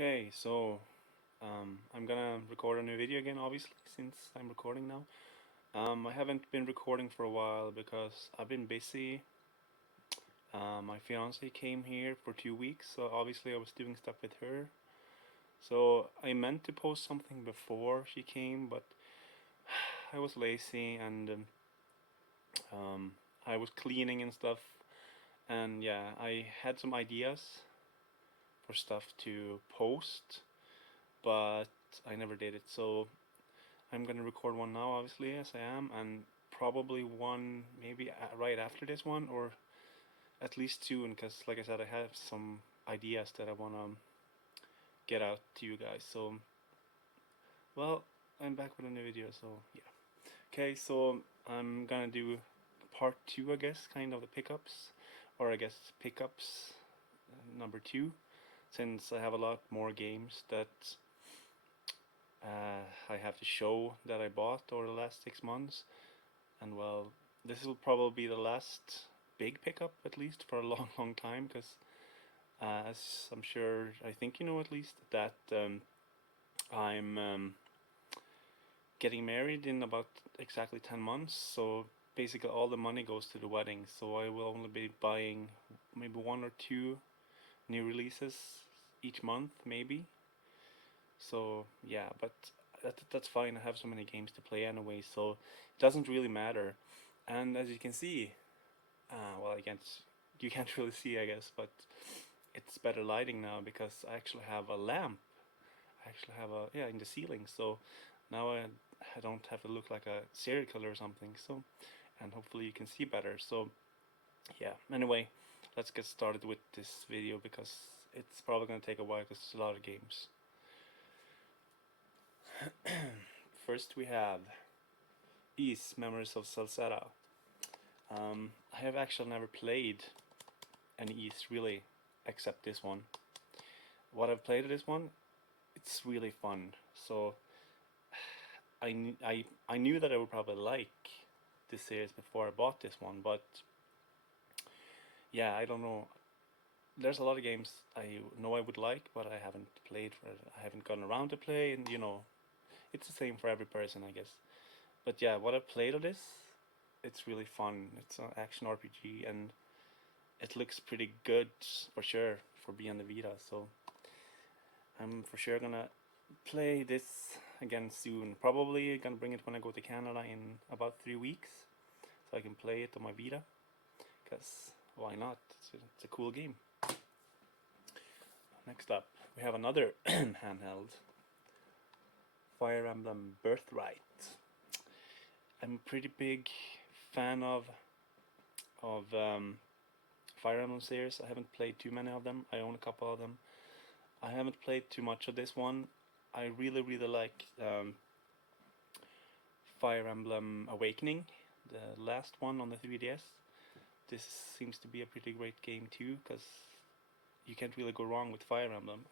Okay, so I'm gonna record a new video again, obviously, since I'm recording now. I haven't been recording for a while because I've been busy. My fiance came here for 2 weeks, so obviously I was doing stuff with her. So I meant to post something before she came, but I was lazy and I was cleaning and stuff. And yeah, I had some ideas for stuff to post, but I never did it. So I'm gonna record one now, obviously, as I am, and probably one maybe right after this one, or at least soon, because like I said, I have some ideas that I wanna get out to you guys. So, well, I'm back with a new video. So yeah. Okay, so I'm gonna do part two, I guess, kind of the pickups, or I guess pickups number two, since I have a lot more games that I have to show that I bought over the last 6 months. And well, this will probably be the last big pickup, at least for a long, long time, because as I'm sure, I think you know at least, that I'm getting married in about exactly 10 months. So basically, all the money goes to the wedding. So I will only be buying maybe one or two new releases each month, maybe. So yeah, but that's fine. I have so many games to play anyway, so it doesn't really matter. And as you can see, well, you can't really see, I guess, but it's better lighting now because I actually have a lamp. I actually have a yeah in the ceiling, so now I don't have to look like a serial killer or something. So, and hopefully you can see better. So yeah. Anyway, let's get started with this video because it's probably gonna take a while because there's a lot of games. First we have Ys Memories of Celceta. I have actually never played any Ys really, except this one. What I've played of this one, it's really fun. So I knew that I would probably like this series before I bought this one, but yeah, I don't know. There's a lot of games I know I would like, but I haven't played. I haven't gotten around to play, and it's the same for every person, I guess. But yeah, what I've played of this, it's really fun. It's an action RPG, and it looks pretty good for sure for being the Vita. So I'm for sure gonna play this again soon. Probably gonna bring it when I go to Canada in about 3 weeks, so I can play it on my Vita. Cause why not? It's a cool game. Next up, we have another handheld, Fire Emblem Birthright. I'm a pretty big fan of Fire Emblem series. I haven't played too many of them. I own a couple of them. I haven't played too much of this one. I really, really like Fire Emblem Awakening, the last one on the 3DS. This seems to be a pretty great game too, because you can't really go wrong with Fire Emblem.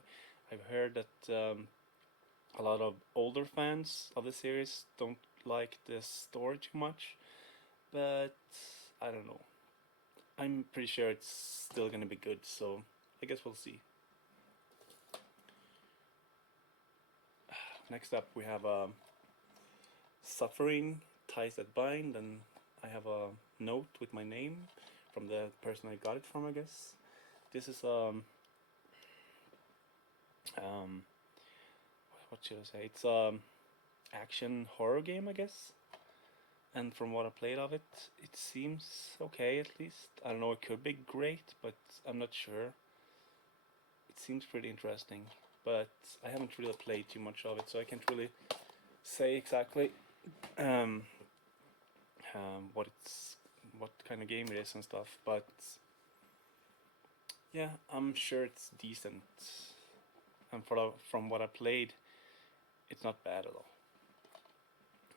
I've heard that a lot of older fans of the series don't like the story too much, but I don't know. I'm pretty sure it's still gonna be good, so I guess we'll see. Next up, we have Suffering Ties That Bind, and I have a note with my name from the person I got it from, I guess. This is um what should I say? It's action horror game, I guess. And from what I played of it, it seems okay at least. I don't know, it could be great, but I'm not sure. It seems pretty interesting, but I haven't really played too much of it, so I can't really say exactly um, what kind of game it is and stuff. But yeah, I'm sure it's decent. And from what I played, it's not bad at all.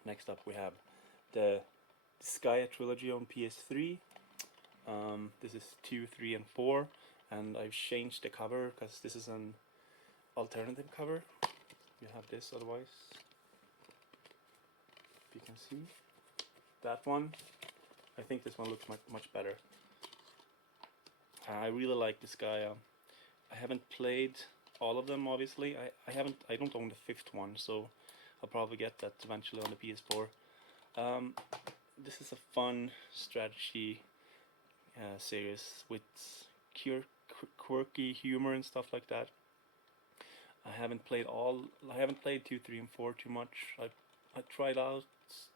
Next up, we have the Disgaea trilogy on PS3. This is 2, 3, and 4, and I've changed the cover because this is an alternative cover. You have this otherwise. If you can see that one, I think this one looks much better. I really like Disgaea. I haven't played all of them. Obviously, I don't own the fifth one, so I'll probably get that eventually on the PS4. Um, this is a fun strategy series with quirky humor and stuff like that. I haven't played 2, 3, and 4 too much. I tried out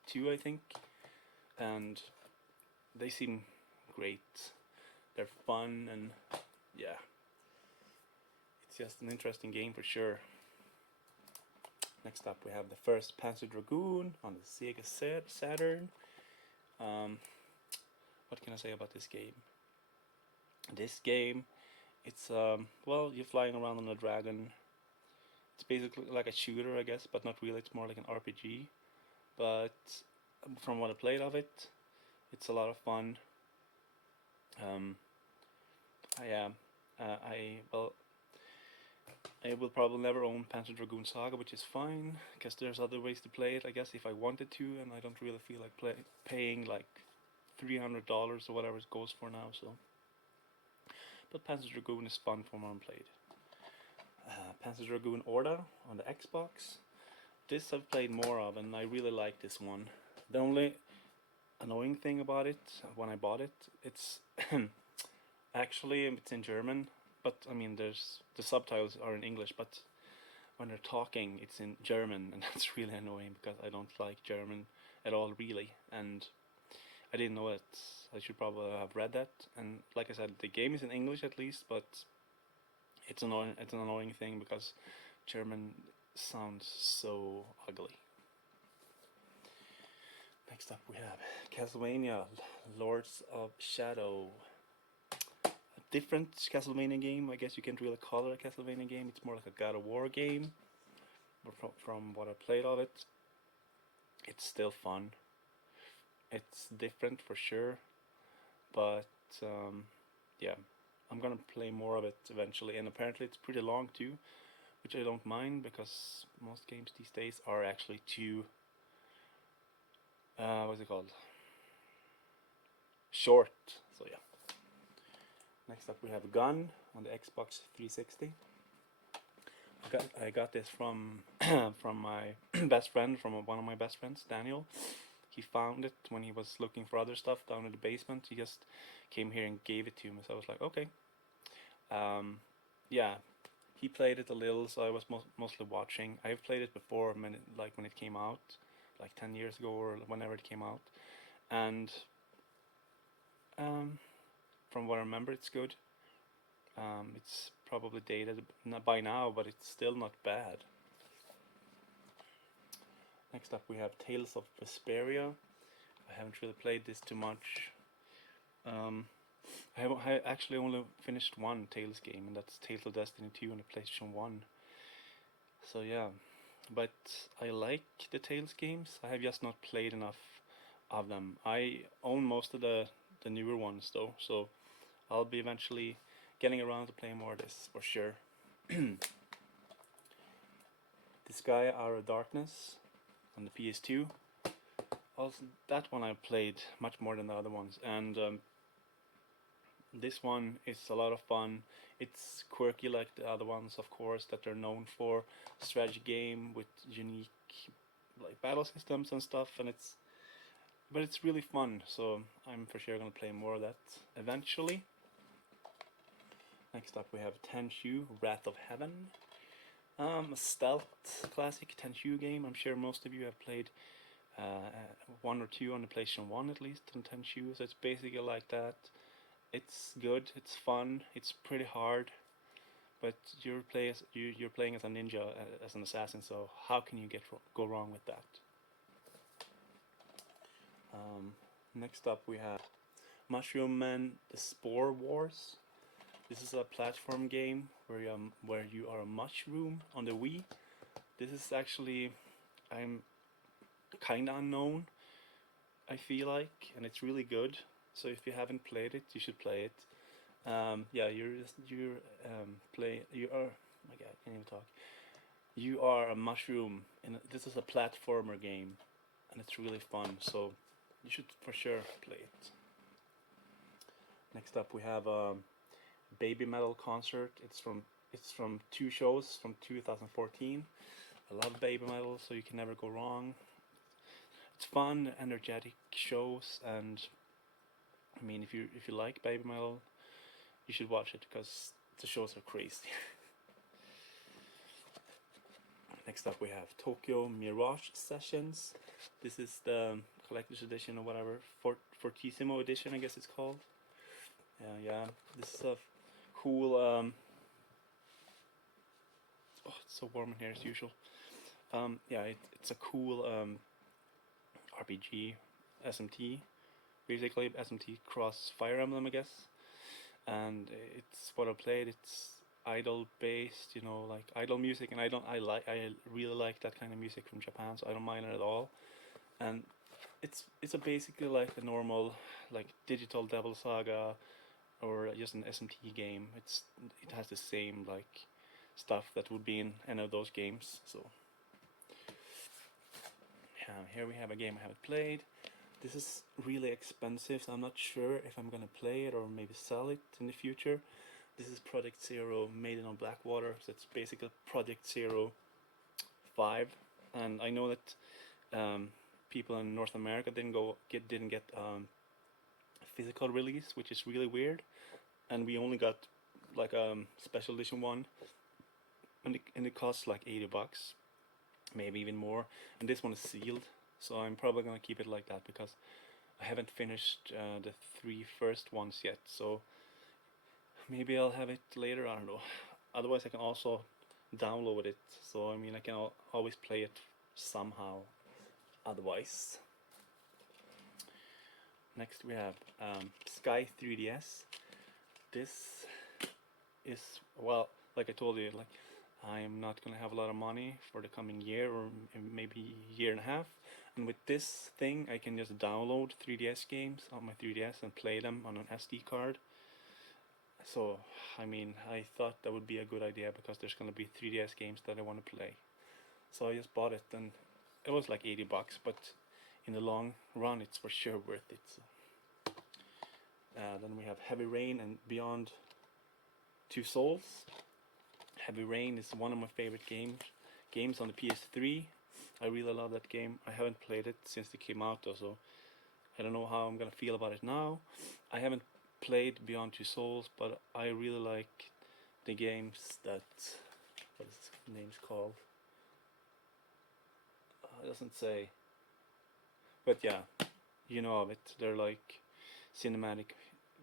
2, I think, and they seem great. They're fun, and yeah, it's just an interesting game for sure. Next up, we have the first Panzer Dragoon on the Sega Saturn. What can I say about this game? This game, it's well, you're flying around on a dragon. It's basically like a shooter, I guess, but not really. It's more like an RPG. But from what I played of it, it's a lot of fun. Um, I am. Well, I will probably never own Panzer Dragoon Saga, which is fine, because there's other ways to play it, I guess, if I wanted to, and I don't really feel like paying like $300 or whatever it goes for now, so. But Panzer Dragoon is fun from unplayed. Panzer Dragoon Orda on the Xbox. This I've played more of, and I really like this one. The only annoying thing about it, when I bought it, it's actually it's in German, but I mean there's the subtitles are in English, but when they're talking it's in German, and that's really annoying because I don't like German at all really, and I didn't know it. I should probably have read that, and like I said, the game is in English at least, but it's annoying. It's an annoying thing because German sounds so ugly. Next up we have Castlevania Lords of Shadow. A different Castlevania game. I guess you can't really call it a Castlevania game. It's more like a God of War game. But from what I played of it, it's still fun. It's different for sure, but yeah, I'm gonna play more of it eventually. And apparently it's pretty long too, which I don't mind because most games these days are actually too what's it called? Short. So yeah. Next up we have Gun on the Xbox 360. I got this from from my best friend, from one of my best friends, Daniel. He found it when he was looking for other stuff down in the basement. He just came here and gave it to me. So I was like, okay. Yeah, he played it a little, so I was mostly watching. I've played it before, like when it came out, like 10 years ago or whenever it came out, and from what I remember, it's good. It's probably dated by now, but it's still not bad. Next up, we have Tales of Vesperia. I haven't really played this too much. I actually only finished one Tales game, and that's Tales of Destiny 2 on the PlayStation 1. So yeah, but I like the Tales games. I have just not played enough of them. I own most of the newer ones though, so I'll be eventually getting around to playing more of this for sure. Disgaea Hour of Darkness on the PS2. Also, that one I played much more than the other ones, and this one is a lot of fun. It's quirky like the other ones, of course, that they're known for. Strategy game with unique like battle systems and stuff, and but it's really fun. So I'm for sure gonna play more of that eventually. Next up we have Tenchu Wrath of Heaven. A stealth classic Tenchu game. I'm sure most of you have played one or two on the PlayStation 1 at least on Tenchu, so it's basically like that. It's good, it's fun, it's pretty hard, but you're playing as a ninja, as an assassin, so how can you go wrong with that? Next up we have Mushroom Man The Spore Wars. This is a platform game where you are a mushroom on the Wii. This is actually, I'm kinda unknown, I feel like, and it's really good. So if you haven't played it, you should play it. Yeah, you are. Oh my God, I can't even talk. You are a mushroom, and this is a platformer game, and it's really fun. So you should for sure play it. Next up, we have Baby Metal Concert. It's from It's from two shows from 2014. I love Baby Metal, so you can never go wrong. It's fun, energetic shows, and I mean, if you like Baby Metal, you should watch it because the shows are crazy. Next up, we have Tokyo Mirage Sessions. This is the collector's edition or whatever, Fortissimo edition, I guess it's called. Yeah, this is a cool. Oh, it's so warm in here as usual. Yeah, it's a cool RPG, SMT, basically SMT cross Fire Emblem, I guess. And it's what I played. It's idol based, you know, like idol music, and I really like that kind of music from Japan, so I don't mind it at all. And it's a basically like a normal like digital Devil Saga or just an SMT game. It has the same like stuff that would be in any of those games. So here we have a game I haven't played. This is really expensive, so I'm not sure if I'm gonna play it or maybe sell it in the future. This is Project Zero Maiden on Blackwater, so it's basically Project Zero 5, and I know that people in North America didn't get a physical release, which is really weird, and we only got like special edition one, and it costs like $80, maybe even more, and this one is sealed, so I'm probably gonna keep it like that because I haven't finished the three first ones yet, so maybe I'll have it later, I don't know. Otherwise I can also download it, so I mean I can always play it somehow otherwise. Next we have Sky 3DS. This is, well, like I told you, like I'm not gonna have a lot of money for the coming year or maybe year and a half, and with this thing I can just download 3DS games on my 3DS and play them on an SD card. So I mean I thought that would be a good idea because there's gonna be 3DS games that I want to play. So I just bought it, and it was like $80, but in the long run it's for sure worth it. So. Then we have Heavy Rain and Beyond Two Souls. Heavy Rain is one of my favorite games on the PS3. I really love that game. I haven't played it since it came out though, so I don't know how I'm gonna feel about it now. I haven't played Beyond Two Souls, but I really like the games that, what is the name's called? It doesn't say, but yeah, you know of it. They're like cinematic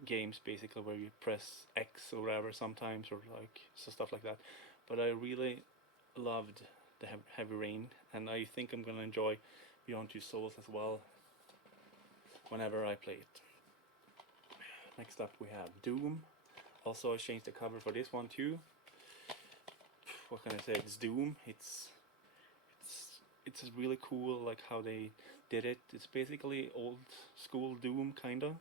games basically where you press X or whatever sometimes, or like so stuff like that. But I really loved the Heavy Rain, and I think I'm gonna enjoy Beyond Two Souls as well whenever I play it. Next up we have Doom. Also I changed the cover for this one too. What can I say? It's Doom. It's really cool like how they did it. It's basically old school Doom kinda,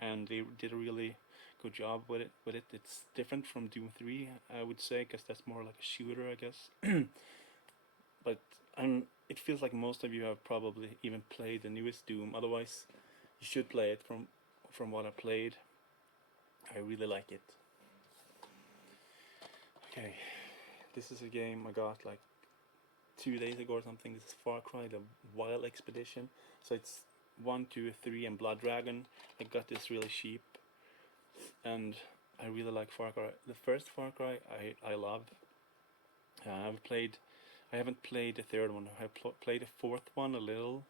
and they did a really good job with it. It's different from Doom 3, I would say, because that's more like a shooter, I guess. But it feels like most of you have probably even played the newest Doom. Otherwise, you should play it. From what I played, I really like it. Okay, this is a game I got like 2 days ago or something. This is Far Cry: The Wild Expedition. So it's 1, 2, 3, and Blood Dragon. I got this really cheap, and I really like Far Cry. The first Far Cry I love. I haven't played the third one. I played the fourth one a little,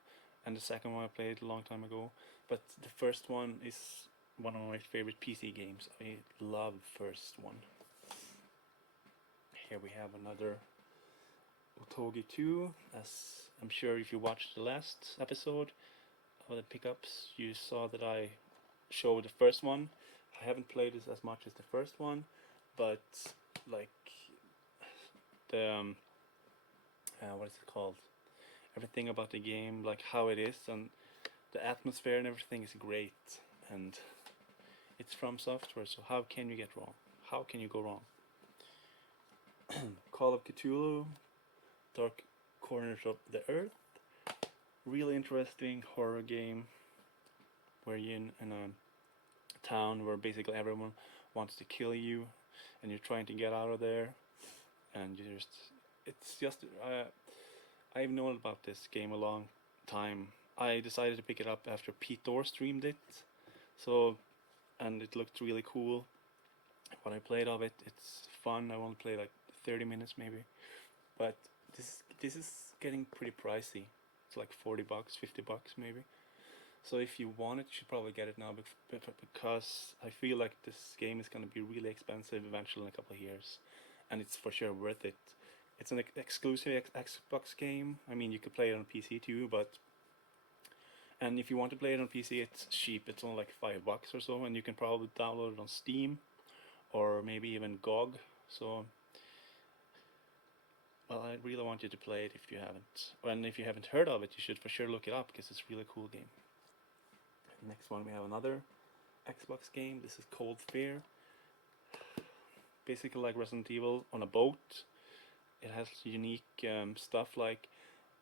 and the second one I played a long time ago. But the first one is one of my favorite PC games. I love first one. Here we have another Otogi 2. As I'm sure if you watched the last episode of the pickups, you saw that I showed the first one. I haven't played this as much as the first one, but like the what is it called? Everything about the game, like how it is, and the atmosphere and everything is great. And it's from Software, so how can you get wrong? How can you go wrong? Call of Cthulhu, Dark Corners of the Earth. Really interesting horror game where you're in a town where basically everyone wants to kill you, and you're trying to get out of there, and you just it's just I've known about this game a long time. I decided to pick it up after Pete Dorr streamed it, so and it looked really cool. When I played of it, it's fun. I only play like 30 minutes maybe, but this is getting pretty pricey. It's like $40, $50 maybe. So if you want it, you should probably get it now because I feel like this game is going to be really expensive eventually in a couple of years, and it's for sure worth it. It's an exclusive Xbox game. I mean, you could play it on PC too, but and if you want to play it on PC, it's cheap. It's only like $5 or so, and you can probably download it on Steam or maybe even GOG. So, well, I really want you to play it if you haven't. And if you haven't heard of it, you should for sure look it up because it's a really cool game. Next one, we have another Xbox game. This is Cold Fear. Basically like Resident Evil on a boat. It has unique stuff like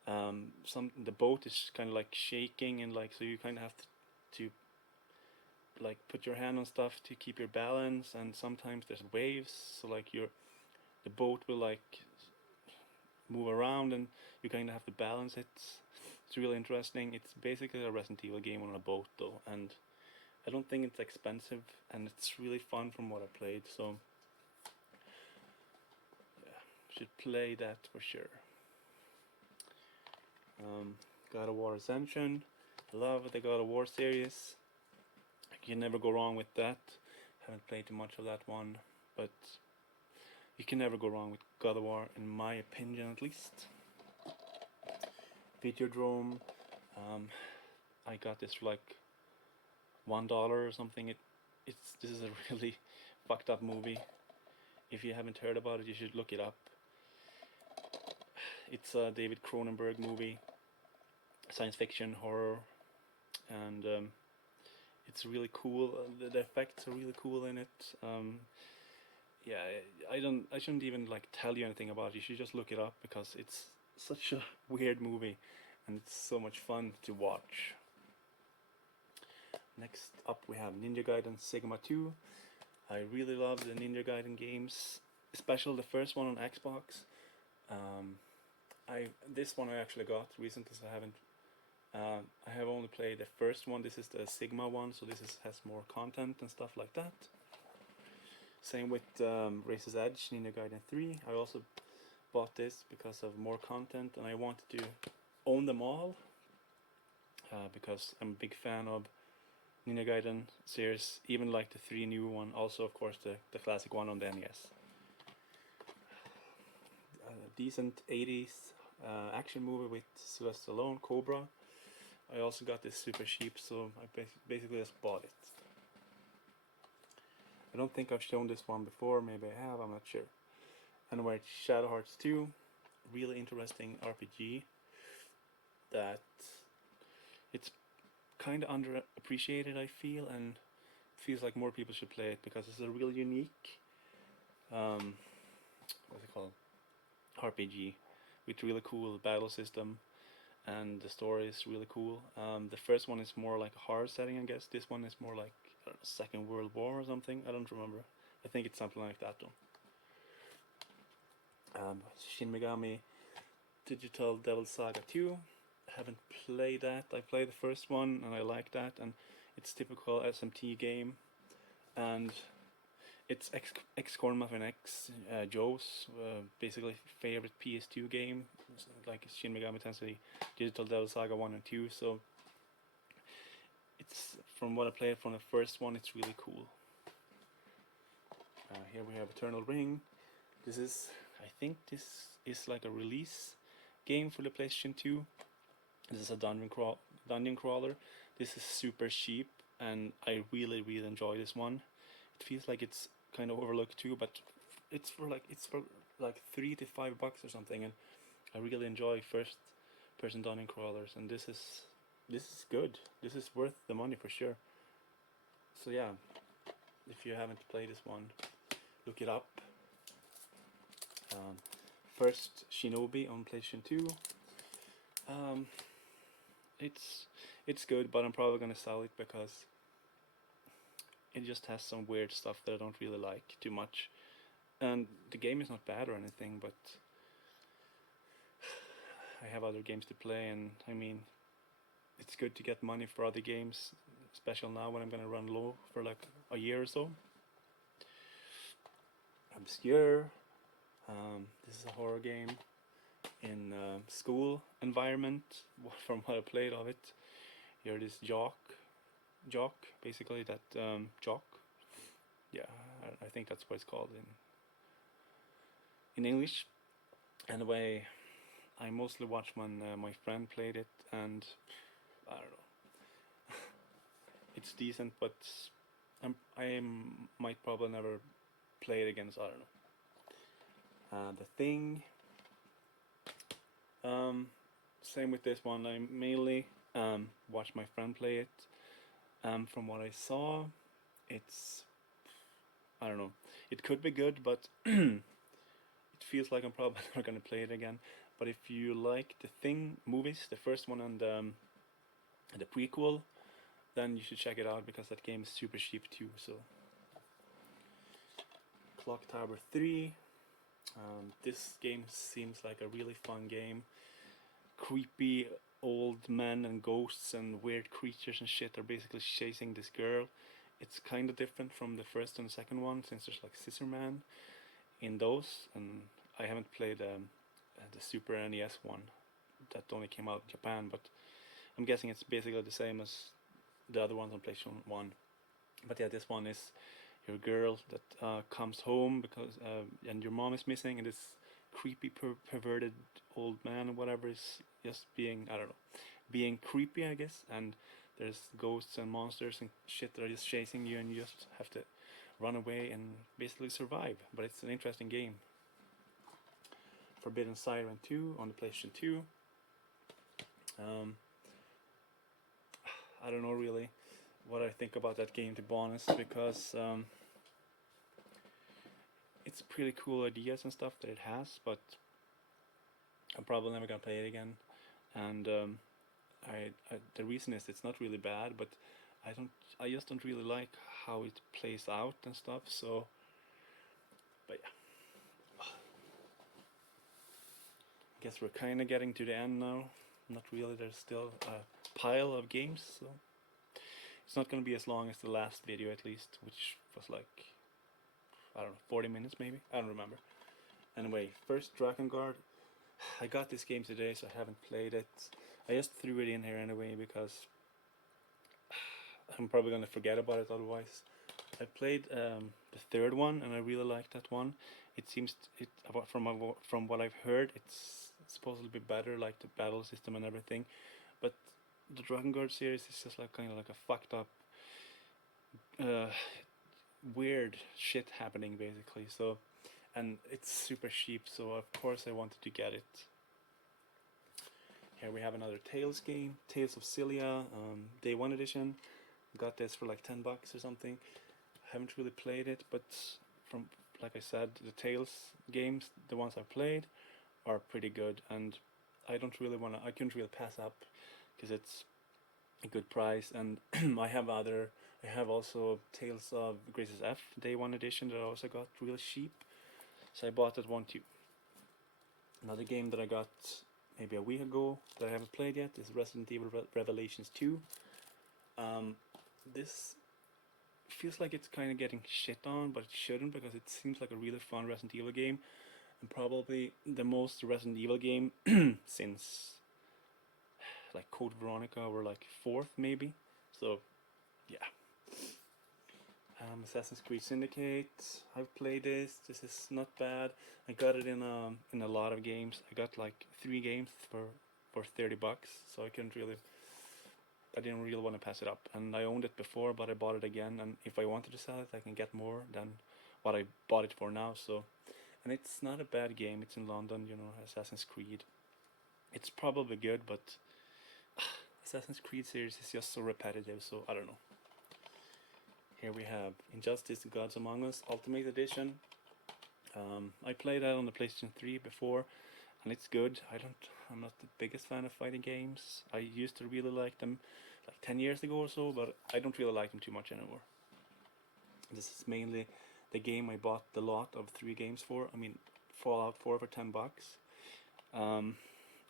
the boat is kind of like shaking, and like so you kind of have to like put your hand on stuff to keep your balance, and sometimes there's waves, so like the boat will like move around and you kind of have to balance it. It's really interesting. It's basically a Resident Evil game on a boat though, and I don't think it's expensive, and it's really fun from what I played, so yeah, should play that for sure. God of War Ascension. Love the God of War series. You can never go wrong with that. Haven't played too much of that one, but you can never go wrong with God of War, in my opinion at least. Videodrome. I got this for like $1 or something. This is a really fucked up movie. If you haven't heard about it, you should look it up. It's a David Cronenberg movie, science fiction horror, and it's really cool. The effects are really cool in it. Yeah, I shouldn't even like tell you anything about it. You should just look it up because it's such a weird movie, and it's so much fun to watch. Next up we have Ninja Gaiden Sigma 2. I really love the Ninja Gaiden games, especially the first one on Xbox. This one I actually got recently, so I have only played the first one. This is the Sigma one, so has more content and stuff like that. Same with Razor's Edge, Ninja Gaiden 3. I also bought this because of more content, and I wanted to own them all because I'm a big fan of Ninja Gaiden series, even like the 3 new one. Also, of course, the classic one on the NES. Decent 80s action movie with Sylvester Stallone, Cobra. I also got this super cheap, so I basically just bought it. I don't think I've shown this one before, maybe I have, I'm not sure. Anyway, Shadow Hearts 2, really interesting RPG that it's kind of underappreciated, I feel, and feels like more people should play it because it's a real unique what's it called, RPG with really cool battle system, and the story is really cool. The first one is more like a horror setting, I guess. This one is more like Second World War or something. I don't remember. I think it's something like that though. Shin Megami Digital Devil Saga 2. I haven't played that. I played the first one and I like that, and it's typical SMT game, and it's XCOM Muffin X, Joe's basically favorite PS2 game, like Shin Megami Tensei Digital Devil Saga 1 and 2, so it's, from what I played from the first one, it's really cool. Here we have Eternal Ring. I think this is like a release game for the PlayStation 2. This is a dungeon crawler. This is super cheap, and I really enjoy this one. It feels like it's kind of overlooked too, but it's for like $3 to $5 or something, and I really enjoy first person dungeon crawlers, and this is good. This is worth the money for sure. So yeah, if you haven't played this one, look it up. First Shinobi on PlayStation 2. It's good, but I'm probably gonna sell it because it just has some weird stuff that I don't really like too much. And the game is not bad or anything, but I have other games to play, and I mean, it's good to get money for other games, especially now when I'm gonna run low for like a year or so. Obscure. This is a horror game in school environment. From what I played of it, you're this jock, basically that jock. Yeah, I think that's what it's called in English. Anyway, I mostly watched when my friend played it, and I don't know. It's decent, but might probably never play it again. So I don't know. The Thing. Same with this one. I mainly watched my friend play it. From what I saw, it's, I don't know. It could be good, but it feels like I'm probably never gonna play it again. But if you like the Thing movies, the first one and the prequel, then you should check it out because that game is super cheap too. So, Clock Tower 3. This game seems like a really fun game. Creepy old men and ghosts and weird creatures and shit are basically chasing this girl. It's kind of different from the first and second one, since there's like Scissor Man in those, and I haven't played the Super NES one that only came out in Japan, but I'm guessing it's basically the same as the other ones on PlayStation 1. But yeah, this one is your girl that comes home because and your mom is missing, and this creepy perverted old man or whatever is just being, I don't know, being creepy, I guess. And there's ghosts and monsters and shit that are just chasing you, and you just have to run away and basically survive. But it's an interesting game. Forbidden Siren 2 on the PlayStation 2. I don't know really what I think about that game, to be honest, because it's pretty cool ideas and stuff that it has, but I'm probably never gonna play it again. And the reason is it's not really bad, but I just don't really like how it plays out and stuff. So, but yeah, I guess we're kind of getting to the end now. Not really. There's still a pile of games, so it's not gonna be as long as the last video, at least, which was like, I don't know, 40 minutes maybe. I don't remember. Anyway, first Drakengard. I got this game today, so I haven't played it. I just threw it in here anyway because I'm probably gonna forget about it otherwise. I played the third one, and I really liked that one. It seems from what I've heard, it's supposed to be better, like the battle system and everything. But the Drakengard series is just like kind of like a fucked up, uh, weird shit happening basically. So, and it's super cheap, so of course I wanted to get it. Here we have another Tales game, Tales of Cilia, Day 1 edition. Got this for like 10 bucks or something. Haven't really played it, but from, like I said, the Tales games, the ones I've played, are pretty good, and I couldn't really pass up because it's a good price. And I have also Tales of Graces F Day 1 edition that I also got really cheap, so I bought that one too. Another game that I got maybe a week ago that I haven't played yet is Resident Evil Revelations 2. This feels like it's kind of getting shit on, but it shouldn't, because it seems like a really fun Resident Evil game, and probably the most Resident Evil game since like Code Veronica, or like fourth maybe. So yeah. Assassin's Creed Syndicate. I've played this. This is not bad. I got it in a lot of games. I got like 3 games for 30 bucks. So I didn't really want to pass it up. And I owned it before, but I bought it again. And if I wanted to sell it, I can get more than what I bought it for now. So, and it's not a bad game. It's in London, Assassin's Creed. It's probably good, but Assassin's Creed series is just so repetitive. So I don't know. Here we have Injustice: Gods Among Us Ultimate Edition. I played that on the PlayStation 3 before, and it's good. I'm not the biggest fan of fighting games. I used to really like them like 10 years ago or so, but I don't really like them too much anymore. This is mainly the game I bought the lot of 3 games for. I mean, Fallout 4 for $10. Um,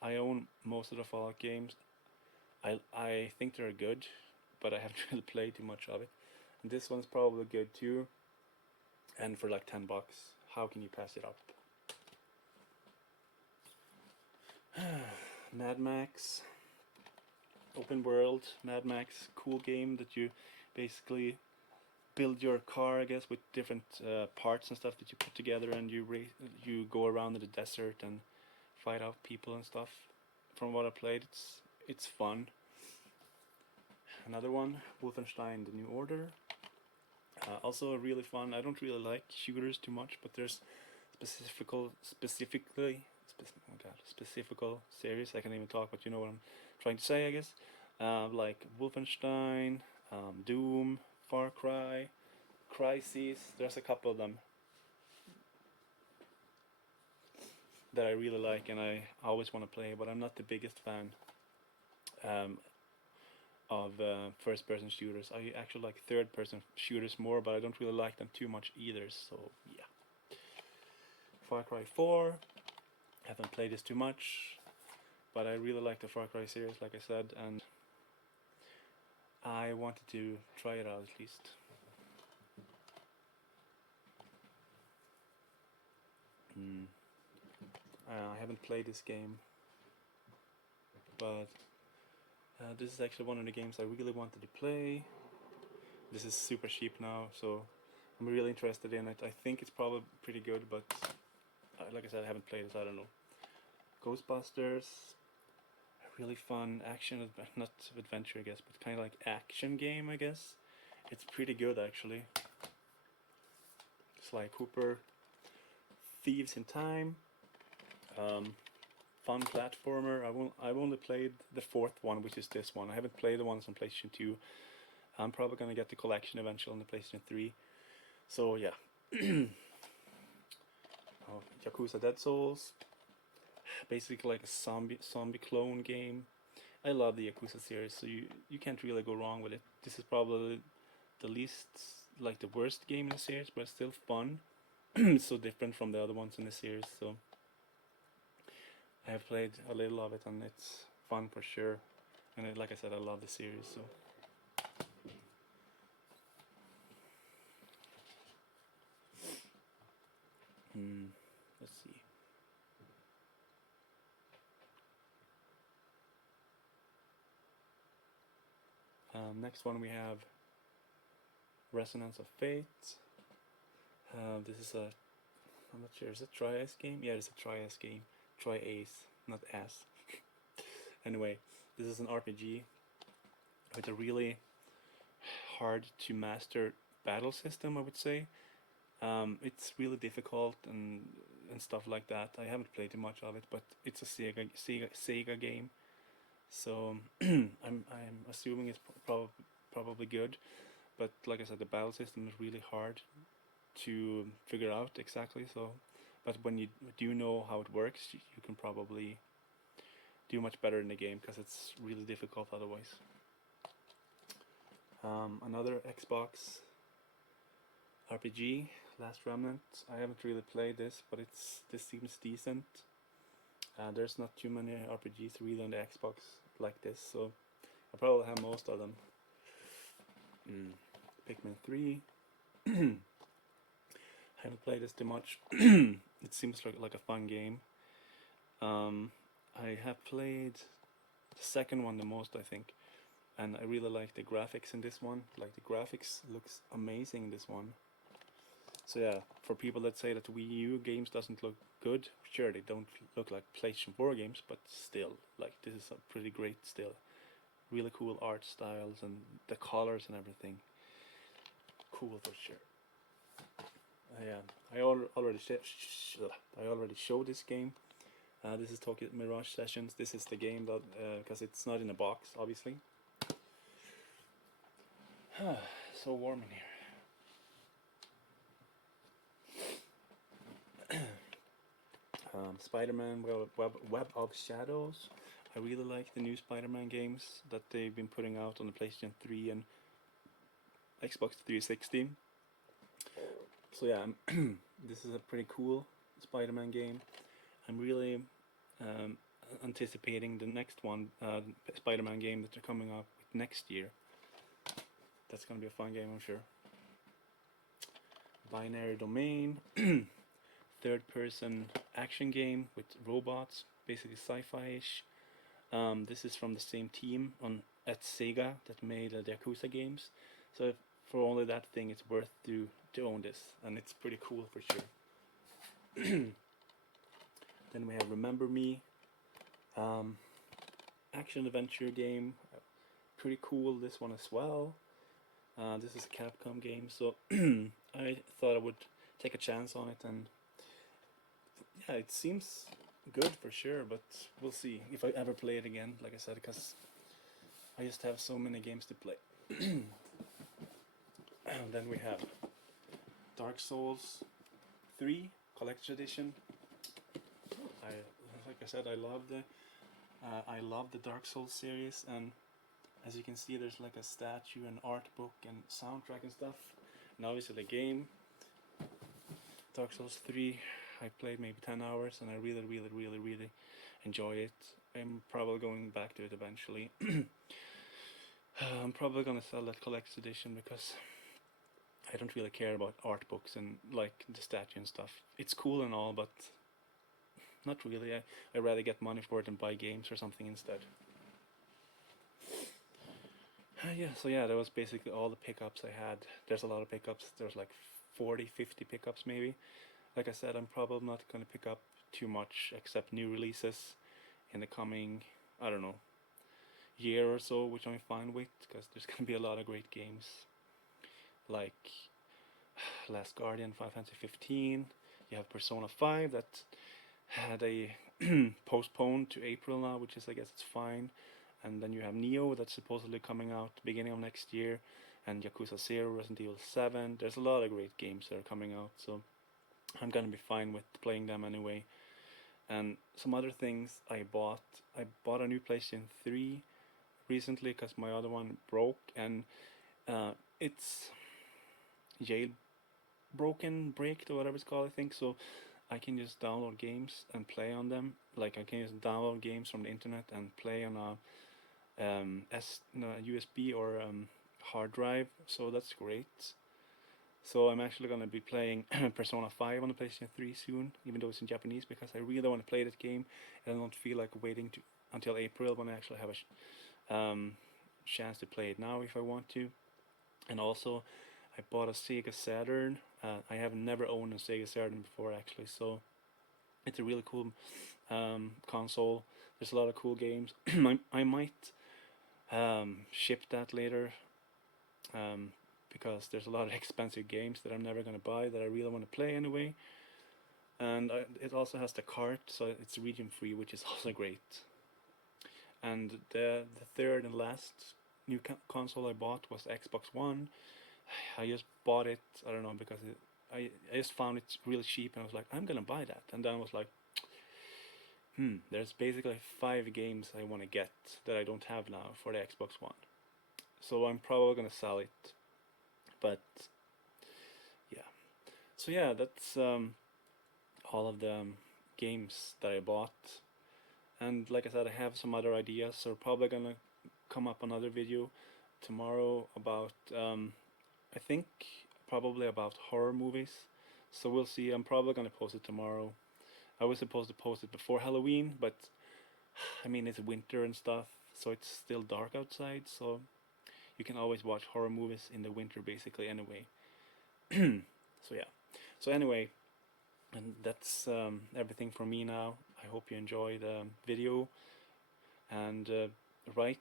I own most of the Fallout games. I think they're good, but I haven't really played too much of it. And this one's probably good too. And for like $10, how can you pass it up? Mad Max, open world, Mad Max, cool game that you basically build your car, I guess, with different parts and stuff that you put together, and you go around in the desert and fight off people and stuff. From what I played, it's fun. Another one, Wolfenstein: The New Order. Also really fun. I don't really like shooters too much, but there's specifical series. I can't even talk, but you know what I'm trying to say, I guess. Like Wolfenstein, Doom, Far Cry, Crysis. There's a couple of them that I really like, and I always want to play, but I'm not the biggest fan um, of first-person shooters. I actually like third-person shooters more, but I don't really like them too much either. So yeah. Far Cry 4. Haven't played this too much, but I really like the Far Cry series, like I said, and I wanted to try it out at least. I haven't played this game, but this is actually one of the games I really wanted to play. This is super cheap now, so I'm really interested in it. I think it's probably pretty good, but like I said, I haven't played it, so I don't know. Ghostbusters, really fun action, not adventure, I guess, but kind of like action game, I guess. It's pretty good actually. Sly Cooper, Thieves in Time, fun platformer. I've only played the 4th one, which is this one. I haven't played the ones on PlayStation 2. I'm probably gonna get the collection eventually on the PlayStation 3. So yeah. Yakuza Dead Souls, basically like a zombie clone game. I love the Yakuza series, so you can't really go wrong with it. This is probably the least, like the worst game in the series, but it's still fun. It's so different from the other ones in the series, so I have played a little of it and it's fun for sure. And like I said, I love the series, so. Let's see. Next one we have Resonance of Fate. This is a, I'm not sure, is it Tri-Ace game? Yeah, it's a Tri-Ace game. Tri-Ace, not S. Anyway, this is an RPG with a really hard to master battle system, I would say. It's really difficult and stuff like that. I haven't played too much of it, but it's a Sega game, so I'm assuming it's probably good. But like I said, the battle system is really hard to figure out exactly. So, but when you do know how it works, you can probably do much better in the game because it's really difficult otherwise. Another Xbox RPG, Last Remnant. I haven't really played this, but this seems decent. There's not too many RPGs really on the Xbox like this, so I probably have most of them. Pikmin 3. I haven't played this too much. It seems like a fun game. I have played the second one the most, I think, and I really like the graphics in this one. Like the graphics looks amazing in this one. So yeah, for people that say that Wii U games doesn't look good, sure, they don't look like PlayStation 4 games, but still, like this is a pretty great still. Really cool art styles and the colors and everything. Cool for sure. Yeah, I already showed this game. This is Tokyo Mirage Sessions. This is the game that because it's not in a box, obviously. So warm in here. Spider-Man Web of Shadows. I really like the new Spider-Man games that they've been putting out on the PlayStation 3 and Xbox 360. So yeah, this is a pretty cool Spider-Man game. I'm really um, anticipating the next one, Spider-Man game that they're coming up with next year. That's gonna be a fun game, I'm sure. Binary Domain, third-person action game with robots, basically sci-fi-ish. This is from the same team at Sega that made the Yakuza games. So for only that thing, it's worth to own this, and it's pretty cool for sure. Then we have Remember Me, um, action adventure game, pretty cool. This one as well. This is a Capcom game, so I thought I would take a chance on it, and yeah, it seems good for sure. But we'll see if I ever play it again. Like I said, because I just have so many games to play. Then we have Dark Souls 3 Collector's Edition. Like I said, I love the Dark Souls series, and as you can see, there's like a statue, an art book, and soundtrack and stuff. And obviously the game, Dark Souls 3, I played maybe 10 hours, and I really enjoy it. I'm probably going back to it eventually. I'm probably gonna sell that collector's edition because I don't really care about art books and like the statue and stuff. It's cool and all, but not really. I'd rather get money for it and buy games or something instead. Yeah, so yeah, that was basically all the pickups I had. There's a lot of pickups. There's like 40, 50 pickups maybe. Like I said, I'm probably not going to pick up too much except new releases in the coming, I don't know, year or so, which I'm fine with because there's going to be a lot of great games like Last Guardian, Final Fantasy 15. You have Persona 5 that they postponed to April now, which is, I guess, it's fine. And then you have Neo that's supposedly coming out beginning of next year, and Yakuza 0, Resident Evil 7. There's a lot of great games that are coming out, so I'm gonna be fine with playing them anyway. And some other things I bought a new PlayStation 3 recently because my other one broke, and it's jailbroken, breaked, or whatever it's called, I think. So I can just download games and play on them. Like I can just download games from the internet and play on a USB or hard drive. So that's great. So I'm actually gonna be playing Persona 5 on the PlayStation 3 soon, even though it's in Japanese, because I really want to play that game, and I don't feel like waiting until April when I actually have a chance to play it now if I want to. And also, I bought a Sega Saturn. I have never owned a Sega Saturn before actually, so it's a really cool console. There's a lot of cool games. I might ship that later because there's a lot of expensive games that I'm never gonna buy that I really want to play anyway. And it also has the cart, so it's region free, which is also great. And the third and last new console I bought was Xbox One. I just bought it, I don't know, because I just found it really cheap, and I was like, I'm gonna buy that. And then I was like, there's basically 5 games I want to get that I don't have now for the Xbox One. So I'm probably gonna sell it. But yeah. So yeah, that's all of the games that I bought. And like I said, I have some other ideas, so probably gonna come up another video tomorrow about I think probably about horror movies. So we'll see. I'm probably gonna post it tomorrow. I was supposed to post it before Halloween, but I mean it's winter and stuff, so it's still dark outside. So you can always watch horror movies in the winter, basically. Anyway. So yeah. So anyway, and that's everything from me now. I hope you enjoyed the video, and write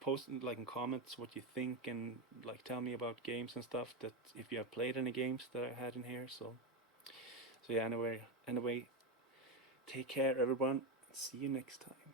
post like in comments what you think, and like tell me about games and stuff, that if you have played any games that I had in here. So yeah, anyway, take care everyone. See you next time.